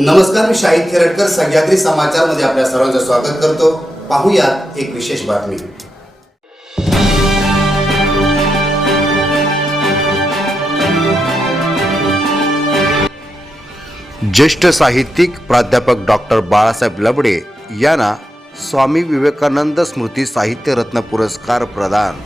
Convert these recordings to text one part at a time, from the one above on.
नमस्कार, मी शाहिद खेरटकर सह्याद्री समाचार मध्ये आपल्या सर्वांचं स्वागत करतो। पाहूयात एक विशेष बातमी। ज्येष्ठ साहित्यिक प्राध्यापक डॉक्टर बाळासाहेब लबडे यांना स्वामी विवेकानंद स्मृती साहित्य रत्न पुरस्कार प्रदान।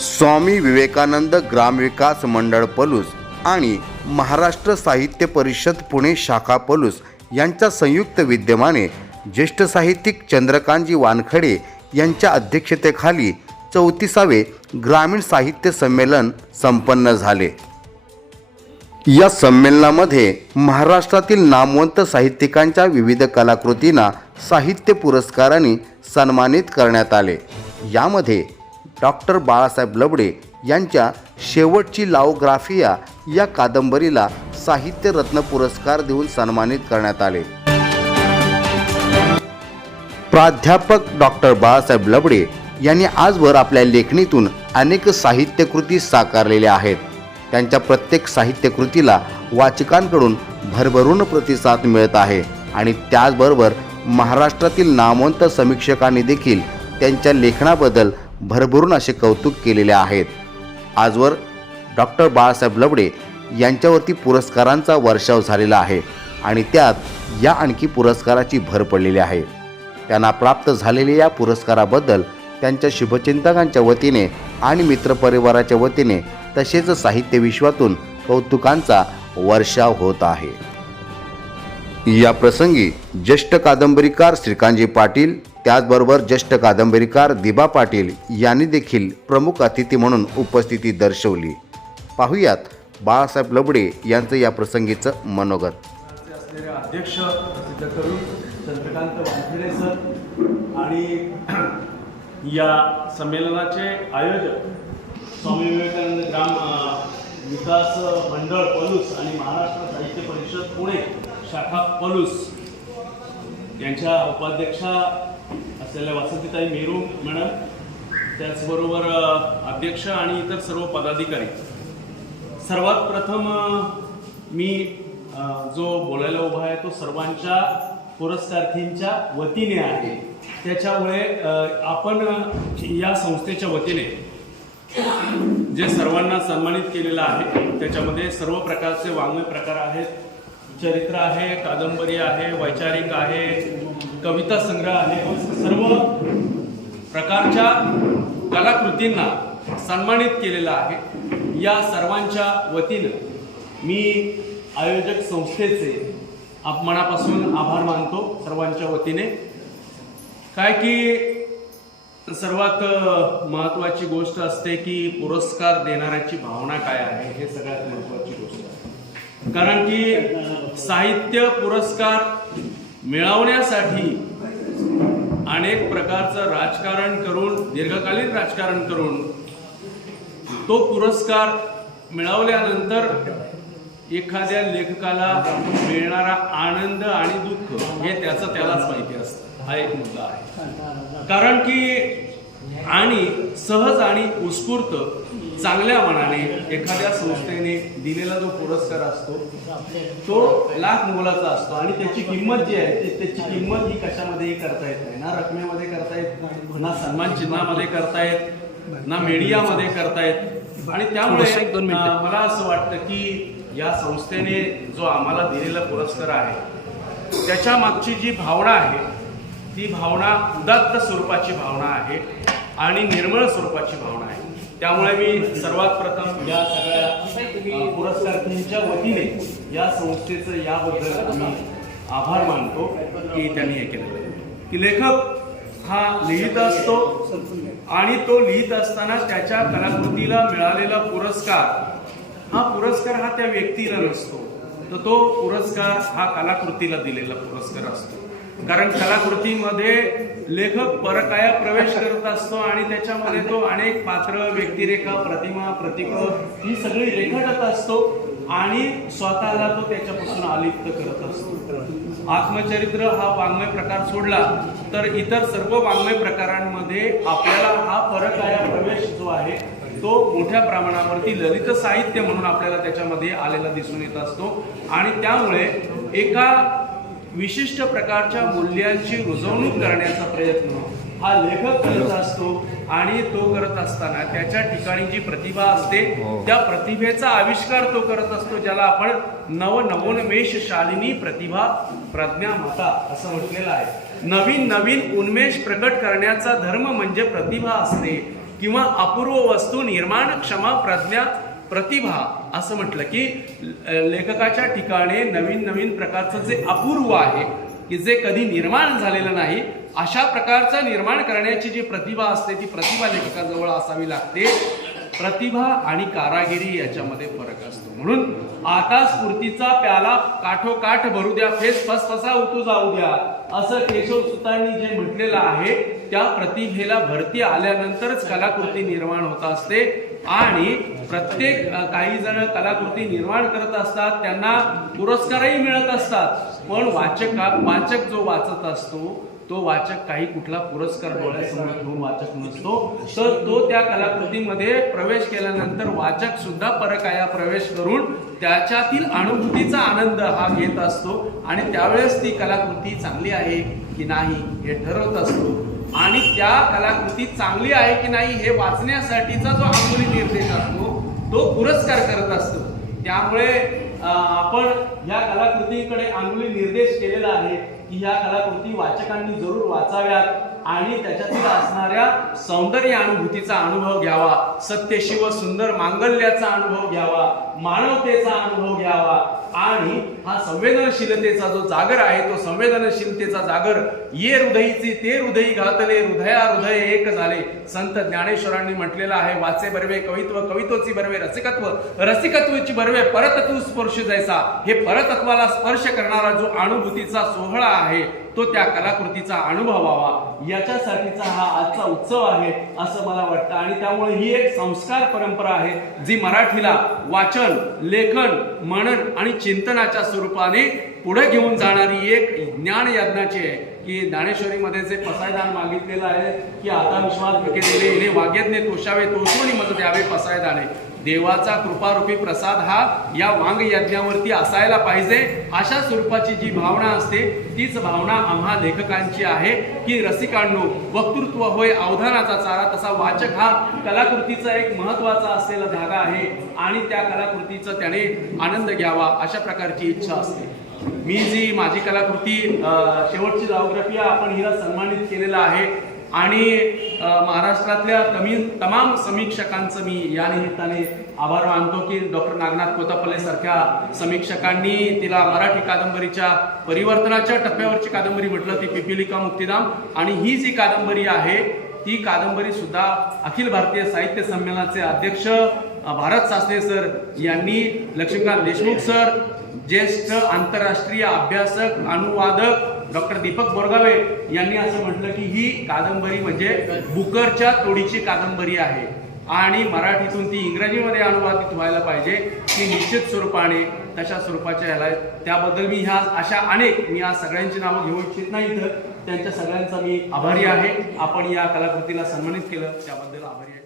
स्वामी विवेकानंद ग्रामविकास मंडळ पलूस आणि महाराष्ट्र साहित्य परिषद पुणे शाखा पलूस यांच्या संयुक्त विद्यमाने ज्येष्ठ साहित्यिक चंद्रकांतजी वानखडे यांच्या अध्यक्षतेखाली 34वे ग्रामीण साहित्य संमेलन संपन्न झाले। या संमेलनामध्ये महाराष्ट्रातील नामवंत साहित्यिकांच्या विविध कलाकृतींना साहित्य पुरस्कारांनी सन्मानित करण्यात आले। यामध्ये डॉक्टर बाळासाहेब लबडे यांच्या शेवटची लाओग्राफिया या कादंबरीला साहित्य रत्न पुरस्कार देऊन सन्मानित करण्यात आले। प्राध्यापक डॉक्टर बाळासाहेब लबडे यांनी आजवर आपल्या लेखणीतून अनेक साहित्यकृती साकारलेल्या आहेत। त्यांच्या प्रत्येक साहित्यकृतीला वाचकांकडून भरभरून प्रतिसाद मिळत आहे आणि त्याचबरोबर महाराष्ट्रातील नामवंत समीक्षकांनी देखील त्यांच्या लेखनाबद्दल भरभरून असे कौतुक केलेले आहेत। आजवर डॉक्टर बाळासाहेब लबडे यांच्यावरती पुरस्कारांचा वर्षाव झालेला आहे आणि त्यात या आणखी पुरस्काराची भर पडलेली आहे। त्यांना प्राप्त झालेल्या या पुरस्काराबद्दल त्यांच्या शुभचिंतकांच्या वतीने आणि मित्रपरिवाराच्या वतीने तसेच साहित्य विश्वातून कौतुकांचा वर्षाव होत आहे। या प्रसंगी ज्येष्ठ कादंबरीकार श्रीकांतजी पाटील, त्याचबरोबर ज्येष्ठ कादंबरीकार दिबा पाटील यांनी देखील प्रमुख अतिथी म्हणून उपस्थिती दर्शवली। पाहुयात बाळासाहेब लबडे यांचं या प्रसंगीचं मनोगत। अध्यक्ष प्रसिद्ध कवी चंद्रकांत वानखेडे सर आणि या संमेलनाचे आयोजक स्वामी विवेकानंद ग्राम विकास मंडळ पलूस आणि महाराष्ट्र साहित्य परिषद पुणे शाखा पलूस यांच्या उपाध्यक्षा असलेल्या वासंतीताई मेरू मॅडम, त्याचबरोबर अध्यक्ष आणि इतर सर्व पदाधिकारी। सर्वात प्रथम मी जो बोलायला उभा आहे तो सर्वांच्या पुरस्कारार्थींच्या वतीने आहे। त्याच्यामुळे आपण या संस्थेच्या वतीने जे सर्वांना सन्मानित केलेलं आहे त्याच्यामध्ये सर्व प्रकारचे वाङ्मय प्रकार आहेत, चरित्र आहे, कादंबरी आहे, वैचारिक आहे, कविता संग्रह आहे। सर्व प्रकारच्या कलाकृतींना सन्मानित केलेलं आहे। या सर्वांच्या वतीनं मी आयोजक संस्थेचे मनापासून आभार मानतो सर्वांच्या वतीने। काय की सर्वात महत्त्वाची गोष्ट असते की पुरस्कार देणाऱ्याची भावना काय आहे हे सगळ्यात महत्त्वाची गोष्ट आहे। कारण की साहित्य पुरस्कार मिळवण्यासाठी अनेक प्रकारचं राजकारण करून, दीर्घकालीन राजकारण करून तो पुरस्कार मिळवल्यानंतर एखाद्या लेखकाला मिळणारा आनंद आणि दुःख हे त्यालाच माहिती असतं। हा एक मुद्दा आहे। कारण की आणि सहज आणि उत्स्फूर्त चांगल्या मनाने एखाद्या संस्थेने दिलेला जो पुरस्कार असतो तो लाख मोलाचा असतो आणि त्याची किंमत जी आहे त्याची किंमत ही कशामध्येही करता येत नाही। ना रकमेमध्ये करता येत, ना सन्मान चिन्हामध्ये करता येत, ना मीडियामध्ये करता येत। आणि त्यामुळे मला असं वाटतं की या संस्थेने जो आम्हाला दिलेला पुरस्कार आहे त्याच्या मागची जी भावना आहे ती भावना उदात्त स्वरूपाची भावना आहे आणि निर्मळ स्वरूपाची भावना आहे। त्यामुळे मी सर्वात प्रथम या सगळ्या पुरस्कारार्थींच्या वतीने या संस्थेचं याबद्दल मी आभार मानतो की त्यांनी हे केलं की लेखक हा लिहित असतो आणि तो लिहित असताना त्याच्या कलाकृतीला मिळालेला पुरस्कार हा त्या व्यक्तीला नसतो, तर तो पुरस्कार हा कलाकृतीला दिलेला पुरस्कार असतो। कारण कलाकृतीमध्ये लेखक परकाया प्रवेश करत असतो आणि त्याच्यामध्ये तो अनेक पात्र, व्यक्तिरेखा, प्रतिमा, प्रतीक ही सगळी रेखाटत असतो आणि स्वतःला तो त्याच्यापासून अलिप्त करत असतो। आत्मचरित्र हा वाङ्मय प्रकार सोडला तर इतर सर्व वाङ्मय प्रकारांमध्ये आपल्याला हा परकाया प्रवेश जो आहे तो मोठ्या प्रमाणावरती ललित साहित्य म्हणून आपल्याला त्याच्यामध्ये आलेला दिसून येत असतो आणि त्यामुळे एका विशिष्ट प्रकारच्या मूल्यांची रुजवणूक करण्याचा प्रयत्न हा लेखक करत असतो आणि तो करत असताना त्याच्या ठिकाणी जी प्रतिभा असते त्या प्रतिभेचा आविष्कार तो करत असतो, ज्याला आपण नवोन्मेष शालिनी प्रतिभा प्रज्ञामाता असं म्हटलेलं आहे. नवीन नवीन उन्मेष प्रकट करण्याचा धर्म म्हणजे प्रतिभा असते किंवा अपूर्व वस्तू निर्माण क्षमा प्रज्ञा प्रतिभा असं म्हटलं की लेखकाच्या ठिकाणी नवीन नवीन प्रकारचं जे अपूर्व आहे की जे कधी निर्माण झालेलं नाही अशा प्रकारचं निर्माण करण्याची जी प्रतिभा असते ती प्रतिभा लेखकाजवळ असावी लागते. प्रतिभा आणि कारागिरी याच्यामध्ये फरक असतो. म्हणून आता स्फूर्तीचा प्याला काठोकाठ भरू द्या, फेस फसफसा उतू जाऊ द्या असं केशवसुतांनी जे म्हटलेलं आहे त्या प्रतिभेला भरती आल्यानंतरच कलाकृती निर्माण होत असते. आणि प्रत्येक काही जण कलाकृती निर्माण करत असतात, त्यांना पुरस्कारही मिळत असतात, पण वाचक जो वाचत असतो तो वाचक काही कुठला पुरस्कार डोळ्यासमोर घेऊन वाचक नसतो, तर तो त्या कलाकृतीमध्ये प्रवेश केल्यानंतर वाचक सुद्धा परकाया प्रवेश करून त्याच्यातील अनुभूतीचा आनंद हा घेत असतो आणि त्यावेळेस ती कलाकृती चांगली आहे की नाही हे ठरवत असतो. आणि त्या कलाकृती चांगली आहे की नाही हे वाचण्यासाठीचा जो अंगुली निर्देश असतो तो पुरस्कार करत असतो. त्यामुळे आपण या कलाकृतीकडे अंगुली निर्देश केलेला आहे की ह्या कलाकृती वाचकांनी जरूर वाचाव्यात आणि त्याच्यातील असणाऱ्या सौंदर्य अनुभूतीचा अनुभव घ्यावा, सत्यशिव सुंदर मांगल्याचा अनुभव घ्यावा, मानवतेचा अनुभव घ्यावा आणि हा संवेदनशीलतेचा जो जागर आहे तो संवेदनशीलतेचा जागर ये हृदयीची ते हृदयी घातले हृदया हृदय एक झाले. संत ज्ञानेश्वरांनी म्हटलेलं आहे, वाचे बरवे कवित्व कवित्वची बरवे रसिकत्व रसिकत्वाची बरवे परतत्व स्पर्श जैसा. हे परतत्वाला स्पर्श करणारा जो अनुभूतीचा सोहळा आहे तो त्या कलाकृतीचा अनुभव व्हावा याच्यासाठीचा हा आजचा उत्सव आहे असं मला वाटतं. आणि त्यामुळे ही एक संस्कार परंपरा आहे जी मराठीला वाचन, लेखन, मनन आणि चिंतनाच्या स्वरूपाने पुढे घेऊन जाणारी एक ज्ञान यज्ञाची आहे. की ज्ञानेश्वरीमध्ये जे पसायदान मागितलेलं आहे की आता विश्वास विकेलेले येणे वाग्यज्ञ तोषावे तोषून मत द्यावे पसायदाने. देवाचा कृपारूपी प्रसाद हा या वांग यज्ञावरती असायला पाहिजे अशा स्वरूपाची जी भावना असते तीच भावना आम्हा लेखकांची आहे की रसिकांनो वक्तृत्व होय अवधानाचा चारा, तसा वाचक हा कलाकृतीचा एक महत्वाचा असलेला धागा आहे आणि त्या कलाकृतीचा त्याने आनंद घ्यावा अशा प्रकारची इच्छा असते. मी जी माझी कलाकृती शेवटची जाओग्राफी आपण हिला सन्मानित केलेला आहे आणि महाराष्ट्रातल्या तमाम समीक्षकांचं मी या निमित्ताने आभार मानतो की डॉक्टर नागनाथ कोतापल्ले सारख्या समीक्षकांनी तिला मराठी कादंबरीच्या परिवर्तनाच्या टप्प्यावरची कादंबरी म्हटलं ती पिपिलिका मुक्तिधाम. आणि ही जी कादंबरी आहे ती कादंबरी सुद्धा अखिल भारतीय साहित्य संमेलनाचे अध्यक्ष भारत सासने सर यांनी, लक्ष्मीकांत देशमुख सर, ज्येष्ठ आंतरराष्ट्रीय अभ्यासक अनुवादक डॉक्टर दीपक बोरगावे यांनी असं म्हटलं की ही कादंबरी म्हणजे बुकरच्या तोडीची कादंबरी आहे आणि मराठीतून ती इंग्रजीमध्ये अनुवादित व्हायला पाहिजे की निश्चित स्वरूपाने तशा स्वरूपाच्या ह्याला. त्याबद्दल मी ह्या अशा अनेक मी आज सगळ्यांची नावं घेऊ इच्छित नाही, तर त्यांच्या सगळ्यांचा मी आभारी आहे. आपण या कलाकृतीला सन्मानित केलं त्याबद्दल आभारी आहे.